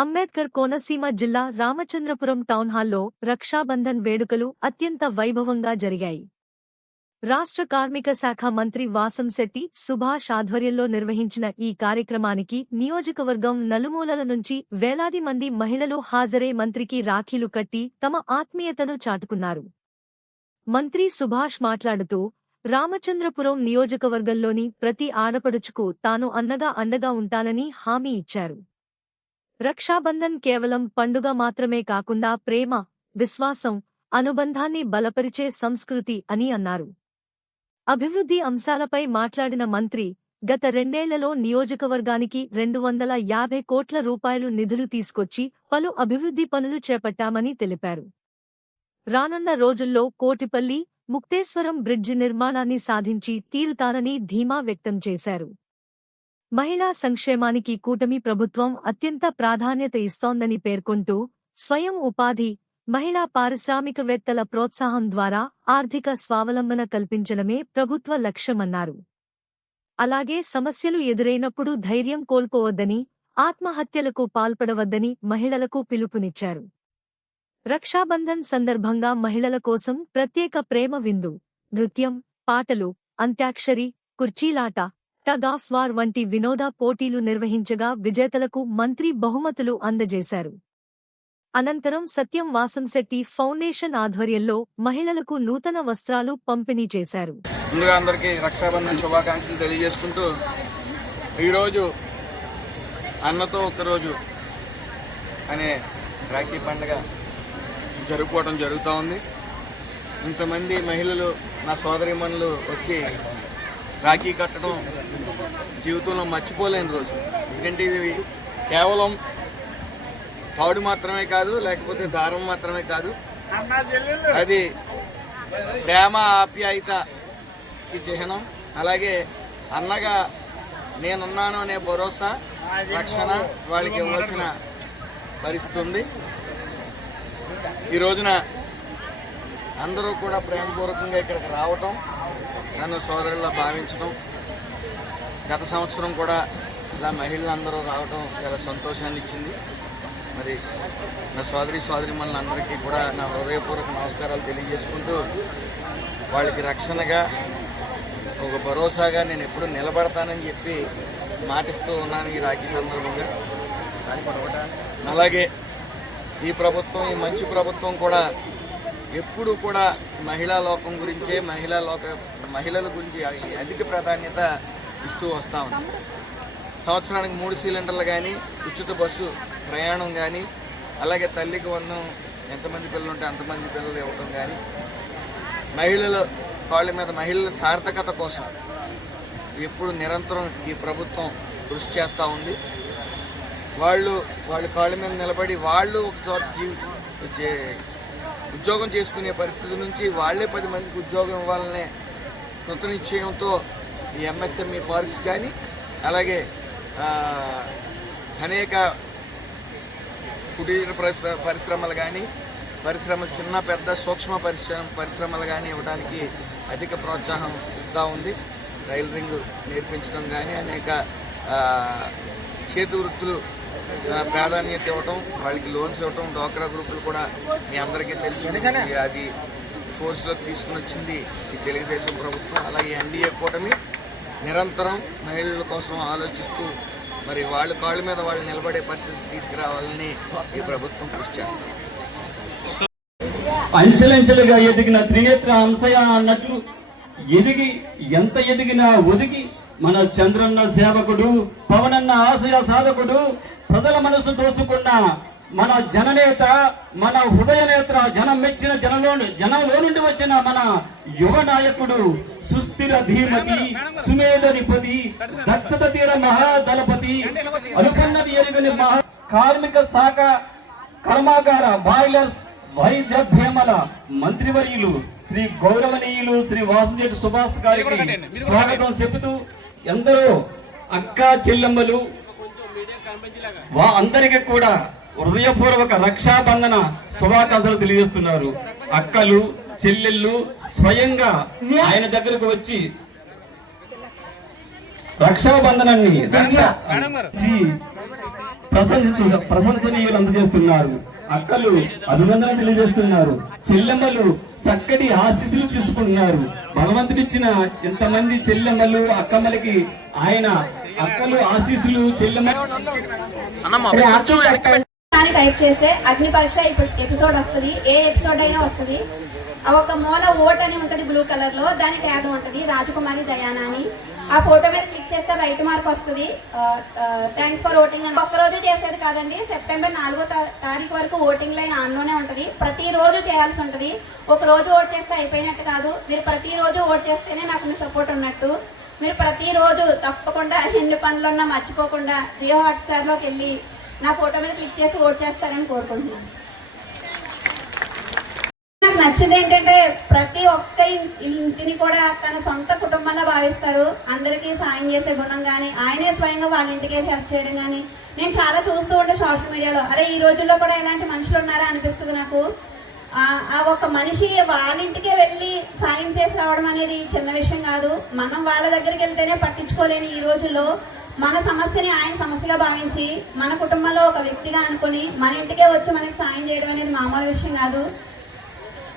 అంబేద్కర్ కోనసీమ జిల్లా రామచంద్రపురం టౌన్హాల్లో రక్షాబంధన్ వేడుకలు అత్యంత వైభవంగా జరిగాయి. రాష్ట్ర కార్మిక శాఖ మంత్రి వాసంశెట్టి సుభాష్ ఆధ్వర్యంలో నిర్వహించిన ఈ కార్యక్రమానికి నియోజకవర్గం నలుమూలల నుంచి వేలాది మంది మహిళలు హాజరై మంత్రికి రాఖీలు కట్టి తమ ఆత్మీయతను చాటుకున్నారు. మంత్రి సుభాష్ మాట్లాడుతూ, రామచంద్రపురం నియోజకవర్గంలోని ప్రతి ఆడపడుచుకు తాను అండగా ఉంటానని హామీ ఇచ్చారు. రక్షాబంధన్ కేవలం పండుగ మాత్రమే కాకుండా ప్రేమ, విశ్వాసం, అనుబంధాన్ని బలపరిచే సంస్కృతి అని అన్నారు. అభివృద్ధి అంశాలపై మాట్లాడిన మంత్రి, గత 2 ఏళ్లలో నియోజకవర్గానికి 250 కోట్ల రూపాయలు నిధులు తీసుకొచ్చి పలు అభివృద్ధి పనులు చేపట్టామని తెలిపారు. రానున్న రోజుల్లో కోటిపల్లి, ముక్తేశ్వరం బ్రిడ్జి నిర్మాణాన్ని సాధించి తీరుతానని ధీమా వ్యక్తం చేశారు. మహిళా సంక్షేమానికి కూటమి ప్రభుత్వం అత్యంత ప్రాధాన్యత ఇస్తోందని పేర్కొంటూ, స్వయం ఉపాధి, మహిళా పారిశ్రామికవేత్తల ప్రోత్సాహం ద్వారా ఆర్థిక స్వావలంబన కల్పించడమే ప్రభుత్వ లక్ష్యమన్నారు. అలాగే సమస్యలు ఎదురైనప్పుడు ధైర్యం కోల్పోవద్దని, ఆత్మహత్యలకు పాల్పడవద్దని మహిళలకు పిలుపునిచ్చారు. రక్షాబంధన్ సందర్భంగా మహిళల కోసం ప్రత్యేక ప్రేమ విందు, నృత్యం, పాటలు, అంత్యాక్షరి, కుర్చీలాట, టగ్ ఆఫ్ వార్ వంటి వినోద పోటీలు నిర్వహించగా విజేతలకు మంత్రి బహుమతులు అందజేశారు. అనంతరం సత్యం వాసంశెట్టి ఫౌండేషన్ ఆధ్వర్యంలో మహిళలకు నూతన వస్త్రాలు పంపిణీ చేశారు. ముందుగా అందరికీ రక్షాబంధన్ శుభాకాంక్షలు తెలియజేసుకుంటూ, ఈరోజు అన్నతో ఒకరోజు అనే రాఖీ పండుగ జరుపుకోవడం జరుగుతూ ఉంది. ఇంతమంది మహిళలు, నా సోదరీమణులు వచ్చి రాఖీ కట్టడం జీవితంలో మర్చిపోలేని రోజు. ఎందుకంటే ఇది కేవలం తాడు మాత్రమే కాదు, లేకపోతే దారం మాత్రమే కాదు, అది ప్రేమ, ఆప్యాయతకి చిహ్నం. అలాగే అన్నగా నేనున్నాను అనే భరోసా, రక్షణ వాళ్ళకి ఇవ్వాల్సిన పరిస్థితి ఉంది. ఈ రోజున అందరూ కూడా ప్రేమపూర్వకంగా ఇక్కడికి రావటం, నన్ను సోదరుల్లో భావించడం, గత సంవత్సరం కూడా ఇలా మహిళలందరూ రావడం చాలా సంతోషాన్ని ఇచ్చింది. మరి నా సోదరీమణులందరికీ కూడా నా హృదయపూర్వక నమస్కారాలు తెలియజేసుకుంటూ, వాళ్ళకి రక్షణగా, ఒక భరోసాగా నేను ఎప్పుడు నిలబడతానని చెప్పి మాటిస్తూ ఉన్నాను ఈ రాఖీ సందర్భంగా. అలాగే ఈ ప్రభుత్వం, ఈ మంచి ప్రభుత్వం కూడా ఎప్పుడు కూడా మహిళా లోకం గురించే, మహిళల గురించి అధిక ప్రాధాన్యత ఇస్తూ వస్తూ ఉంది. సంవత్సరానికి 3 సిలిండర్లు కానీ, ఉచిత బస్సు ప్రయాణం కానీ, అలాగే తల్లికి వందనం, ఎంతమంది పిల్లలు ఉంటే అంతమంది పిల్లలు ఇవ్వడం కానీ, మహిళల కాళ్ళ మీద మహిళల సార్థకత కోసం ఎప్పుడు నిరంతరం ఈ ప్రభుత్వం కృషి చేస్తూ ఉంది. వాళ్ళ కాళ్ళ మీద నిలబడి వాళ్ళు ఒక చోట ఉద్యోగం చేసుకునే పరిస్థితి నుంచి వాళ్ళే 10 మందికి ఉద్యోగం ఇవ్వాలనే కృతనిశ్చయంతో ఈ ఎంఎస్ఎంఈ పార్క్స్ కానీ, అలాగే అనేక కుటీర పరిశ్రమలు కానీ, చిన్న పెద్ద సూక్ష్మ పరిశ్రమలు కానీ ఇవ్వడానికి అధిక ప్రోత్సాహం ఇస్తూ ఉంది. టైలరింగ్ నేర్పించడం కానీ, అనేక చేతి వృత్తులు ప్రాధాన్యత ఇవ్వటం, వాళ్ళకి లోన్స్ ఇవ్వటం, డ్వాక్రా గ్రూపులు కూడా మీ అందరికీ తెలిసింది. అది ఫోర్స్లోకి తీసుకుని వచ్చింది ఈ తెలుగుదేశం ప్రభుత్వం. అలాగే ఎన్డీఏ కూటమి నిరంతరం మహిళల కోసం ఆలోచిస్తూ మరి వాళ్ళ కాళ్ళ మీద వాళ్ళు నిలబడే పరిస్థితి తీసుకురావాలని ఈ ప్రభుత్వం కృషి చేస్తారు. అంచెలంచెలుగా ఎదిగిన త్రినేత్ర అంశయ అన్నట్లు ఎంత ఎదిగినా ఒదిగి మన చంద్రన్న సేవకుడు, పవనన్న ఆశయ సాధకుడు, ప్రజల మనసు దోచుకున్న మన జననేత, మన హృదయ నేత్ర, జనం మెచ్చిన జనంలో నుండి వచ్చిన మన యువ నాయకుడు, సుస్థిర ధీమతి, సుమేధనిపతి, దక్షత తీర మహాదళపతి, అనుకున్నది ఎరుగని కార్మిక శాఖ కర్మాగార బాయిలర్స్ వైద్య భీమల మంత్రివర్యులు శ్రీ గౌరవనీయులు శ్రీ వాసంశెట్టి సుభాష్ గారికి స్వాగతం చెబుతూ, ఎందరో అక్క చెల్లెమ్మలు అందరికీ కూడా హృదయపూర్వక రక్షాబంధన శుభాకాంక్షలు తెలియజేస్తున్నారు. అక్కలు, చెల్లెళ్ళు స్వయంగా ఆయన దగ్గరకు వచ్చి రక్షాబంధనాన్ని ప్రశంసనీయులు అందజేస్తున్నారు. అక్కలు అభినందన తెలియజేస్తున్నారు. చెల్లెమ్మలు చక్కటి ఆశీస్సులు తీసుకుంటున్నారు. భగవంతుడిచ్చిన ఇంతమంది చెల్లెమ్మలు అక్కమ్మలకి ఆయన అక్కలు ఆశీస్సులు చెల్లెమ్మ టైప్ చేస్తే అగ్ని పరీక్ష ఎపిసోడ్ వస్తుంది. ఏ ఎపిసోడ్ అయినా వస్తుంది. ఒక మూల ఓట్ అని ఉంటది బ్లూ కలర్ లో, దాని ట్యాగ్ ఉంటది రాజకుమారి దయానా అని. ఆ ఫోటో మీద క్లిక్ చేస్తే రైట్ మార్క్ వస్తుంది. థ్యాంక్స్ ఫర్ ఓటింగ్ అని. ఒక్కరోజు చేసేది కాదండి, సెప్టెంబర్ 4వ తారీఖు వరకు ఓటింగ్ లైన్ ఆన్లోనే ఉంటది. ప్రతిరోజు చేయాల్సి ఉంటది. ఒక రోజు ఓట్ చేస్తే అయిపోయినట్టు కాదు. మీరు ప్రతిరోజు ఓట్ చేస్తేనే నాకు మీ సపోర్ట్ ఉన్నట్టు. మీరు ప్రతిరోజు తప్పకుండా ఎన్ని పనులున్నా మర్చిపోకుండా జియో హాట్స్టార్ లోకి వెళ్ళి నా ఫోటో మీద క్లిక్ చేసి ఓట్ చేస్తారని కోరుకుంటున్నాను. నాకు నచ్చింది ఏంటంటే ప్రతి ఒక్క ఇంటిని కూడా తన సొంత కుటుంబంగా భావిస్తారు. అందరికీ సాయం చేసే గుణం కానీ, ఆయనే స్వయంగా వాళ్ళ ఇంటికి హెల్ప్ చేయడం కానీ నేను చాలా చూస్తూ ఉంటే సోషల్ మీడియాలో. అరే ఈ రోజుల్లో కూడా ఇలాంటి మనుషులు ఉన్నారా అనిపిస్తుంది నాకు. ఆ ఒక మనిషి వాళ్ళ ఇంటికే వెళ్ళి సాయం చేసి రావడం అనేది చిన్న విషయం కాదు. మనం వాళ్ళ దగ్గరికి వెళ్తేనే పట్టించుకోలేని ఈ రోజుల్లో మన సమస్యని ఆయన సమస్యగా భావించి మన కుటుంబంలో ఒక వ్యక్తిగా అనుకుని మన ఇంటికే వచ్చి మనకి సాయం చేయడం అనేది మామూలు విషయం కాదు.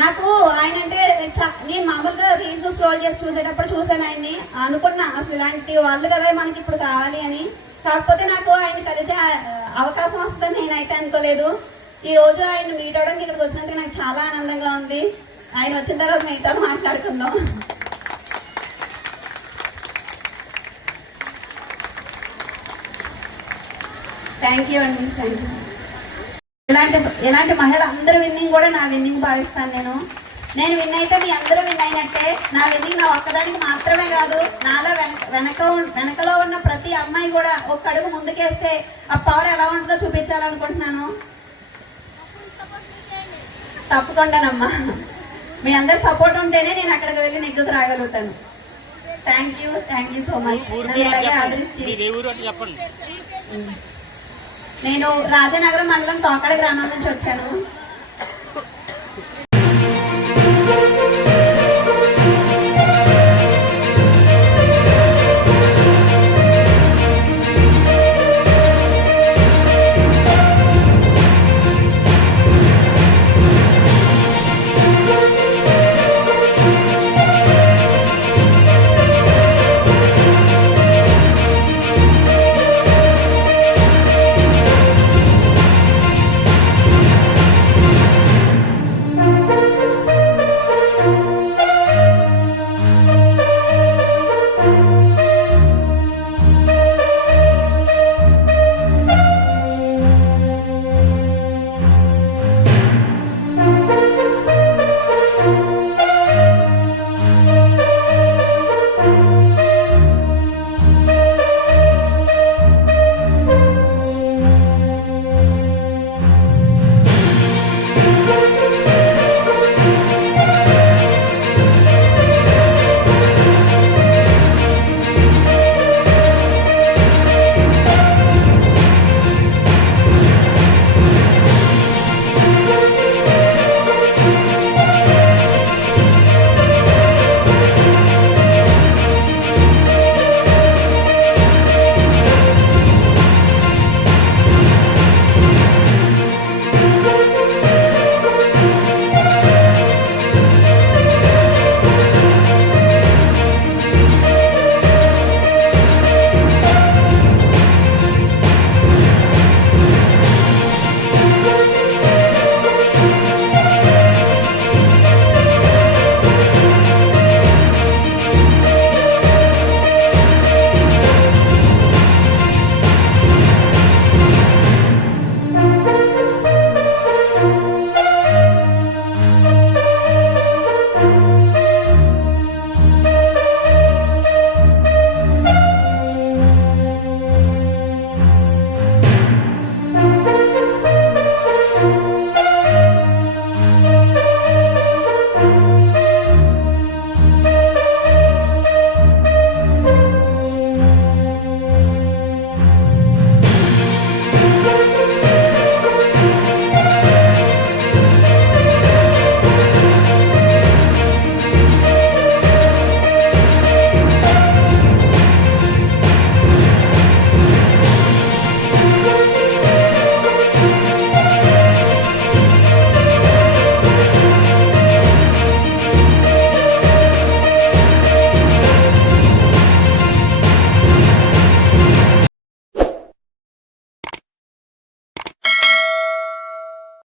నాకు ఆయన అంటే నేను మామూలుగా రీల్స్ స్క్రోల్ చేసి చూసేటప్పుడు చూసాను ఆయన్ని. అనుకున్నా అసలు ఇలాంటి వాళ్ళు కదా మనకి ఇప్పుడు కావాలి అని. కాకపోతే నాకు ఆయన కలిసే అవకాశం వస్తుందని నేనైతే అనుకోలేదు. ఈ రోజు ఆయన మీట్ అవడానికి ఇక్కడికి వచ్చినందుకు నాకు చాలా ఆనందంగా ఉంది. ఆయన వచ్చిన తర్వాత మిగతా మాట్లాడుకుందాం. థ్యాంక్ యూ అండి. Thank you. ఇలాంటి మహిళ అందరూ విన్నింగ్ కూడా నా విన్నింగ్ భావిస్తాను. నేను విన్ అయితే మీ అందరూ విన్ అయినట్టే. నా విన్నింగ్ నా ఒక్కదానికి మాత్రమే కాదు, నాలో వెనకలో ఉన్న ప్రతి అమ్మాయి కూడా ఒక అడుగు ముందుకేస్తే ఆ పవర్ ఎలా ఉంటుందో చూపించాలనుకుంటున్నాను. తప్పకుండానమ్మా, మీ అందరి సపోర్ట్ ఉంటేనే నేను అక్కడికి వెళ్ళి నెగ్గుకు రాగలుగుతాను. Thank you so much. ఇలాగే ఆదరించి నేను రాజానగరం మండలం తోకడ గ్రామం నుంచి వచ్చాను.